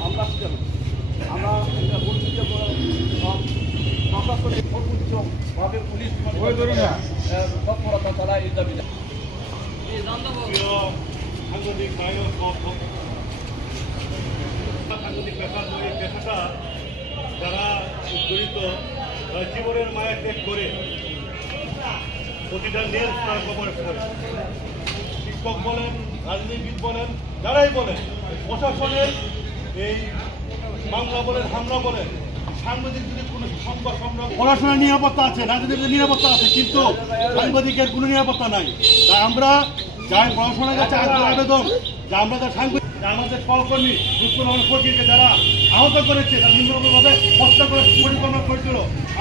আমরা আমরা এটা বলছি যে সব প্রশাসনিক সর্বোচ্চভাবে পুলিশ তৎপরতা চালায় এই প্রিয় সাংবাদিক। সাংবাদিক পেশার পেশাটা যারা জড়িত জীবনের মায়া ত্যাগ করে প্রতিটা নিউজ তারা কভারেজ করে শিক্ষক বলেন, রাজনীতিবিদ বলেন, যারাই বলেন, প্রশাসনের এই মামলা বলেন হামলা বলেন সাংবাদিক পড়াশোনার নিরাপত্তা আছে নিরাপত্তা আছে, কিন্তু সাংবাদিকের কোনো নিরাপত্তা নাই। আমরা যাই আবেদন। আমরা সাংবাদিক আমাদের সহকর্মী রুস্তুল ফকিরকে যারা আহত করেছে তারা নিম্নভাবে হত্যা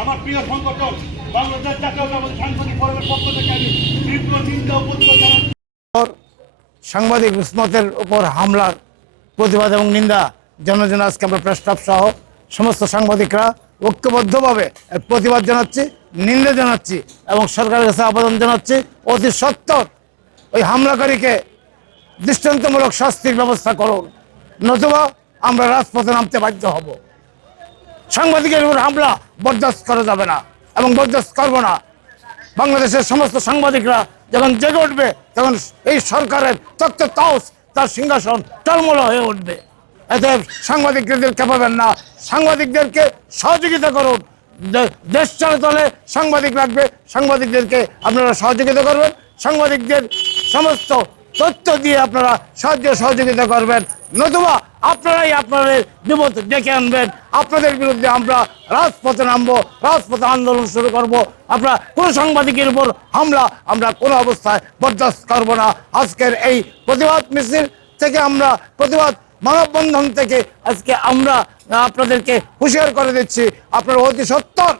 আমার প্রিয় সংগঠন বাংলাদেশ সাংবাদিক ফোরামের পক্ষ থেকে আমি তীব্র সাংবাদিক উসমতের উপর হামলার প্রতিবাদ এবং নিন্দা জনজন আজকে আমরা প্রেস ক্লাব সহ সমস্ত সাংবাদিকরা ঐক্যবদ্ধভাবে প্রতিবাদ জানাচ্ছি, নিন্দা জানাচ্ছি এবং সরকারের কাছে আবেদন জানাচ্ছি, অতি সত্তর ওই হামলাকারীকে দৃষ্টান্তমূলক শাস্তির ব্যবস্থা করুন, নতুবা আমরা রাজপথে নামতে বাধ্য হব। সাংবাদিকের উপর হামলা বরদাস্ত করা যাবে না এবং বরদাস্ত করব না। বাংলাদেশের সমস্ত সাংবাদিকরা যখন জেগে উঠবে, তখন এই সরকারের তত্ত্ব তাওস, তার সিংহাসন টলমল হয়ে উঠবে। এতে সাংবাদিকদের পাবেন না। সাংবাদিকদেরকে সহযোগিতা করুন। দেশ চলাচলে সাংবাদিক লাগবে। সাংবাদিকদেরকে আপনারা সহযোগিতা করবেন। সাংবাদিকদের সমস্ত তথ্য দিয়ে আপনারা সাহায্য সহযোগিতা করবেন। নতুবা আপনারাই আপনাদের বিপদ ডেকে আনবেন। আপনাদের বিরুদ্ধে আমরা রাজপথে নামবো, রাজপথে আন্দোলন শুরু করব। আমরা কোনো সাংবাদিকের উপর হামলা আমরা কোনো অবস্থায় বরদাস্ত করব না। আজকের এই প্রতিবাদ মিছিল থেকে আমরা, প্রতিবাদ মানববন্ধন থেকে আজকে আমরা আপনাদেরকে হুঁশিয়ার করে দিচ্ছি। আপনারা অতি সত্তর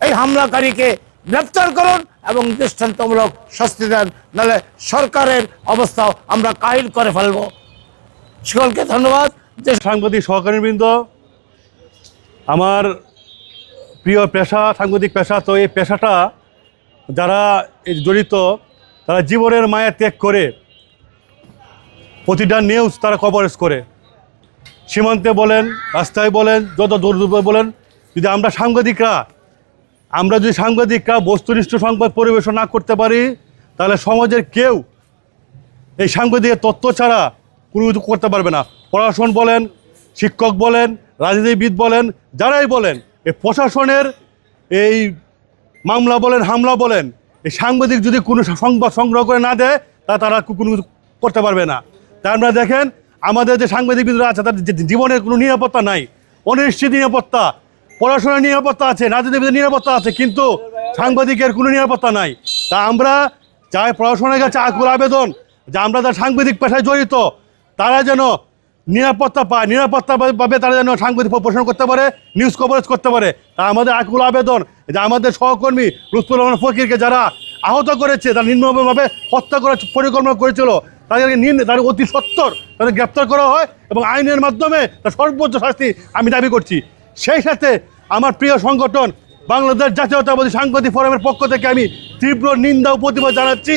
এই হামলাকারীকে গ্রেপ্তার করুন। এবং দৃষ্টান্তমূলক শাস্তি দেন, নাহলে সরকারের অবস্থাও আমরা কাহিল করে ফেলব। সকলকে ধন্যবাদ। যে সাংবাদিক সহকারীবৃন্দ আমার প্রিয় পেশা, সাংবাদিক পেশা, তো এই পেশাটা যারা জড়িত, তারা জীবনের মায়া ত্যাগ করে প্রতিটা নিউজ তারা কভারেজ করে। সীমান্তে বলেন, রাস্তায় বলেন, যত দূর দূর বলেন, যদি আমরা সাংবাদিকরা আমরা যদি সাংবাদিকরা বস্তুনিষ্ঠ সংবাদ পরিবেশন না করতে পারি, তাহলে সমাজের কেউ এই সাংবাদিকের তথ্য ছাড়া কোনো কিছু করতে পারবে না। প্রশাসন বলেন, শিক্ষক বলেন, রাজনীতিবিদ বলেন, যারাই বলেন এই প্রশাসনের এই মামলা বলেন, হামলা বলেন এই সাংবাদিক যদি কোনো সংবাদ সংগ্রহ করে না দেয়, তা তারা কোনো কিছু করতে পারবে না। তাই আমরা দেখেন, আমাদের যে সাংবাদিকবিদরা আছে, তাদের জীবনের কোনো নিরাপত্তা নাই, অনিশ্চিত নিরাপত্তা পড়াশোনার নিরাপত্তা আছে রাজনীতিবিদের নিরাপত্তা আছে, কিন্তু সাংবাদিকের কোনো নিরাপত্তা নাই। তা আমরা চাই পড়াশোনার কাছে আকুল আবেদন, যে আমরা যারা সাংবাদিক পেশায় জড়িত, তারা যেন নিরাপত্তা পায়, নিরাপত্তা পাবে তারা যেন সাংবাদিক প্রশ্ন করতে পারে নিউজ কভারেজ করতে পারে। তা আমাদের আকুল আবেদন, যে আমাদের সহকর্মী রুস্তুল রহমান ফকিরকে যারা আহত করেছে তারা নিম্নভাবে হত্যা করার পরিকল্পনা করেছিল, তাদেরকে নিন তাদের অতি সত্তর তাদের গ্রেপ্তার করা হয় এবং আইনের মাধ্যমে তার সর্বোচ্চ শাস্তি আমি দাবি করছি। সেই সাথে আমার প্রিয় সংগঠন, বাংলাদেশ জাতীয়তাবাদী সাংবাদিক ফোরামের পক্ষ থেকে আমি তীব্র নিন্দা ও প্রতিবাদ জানাচ্ছি।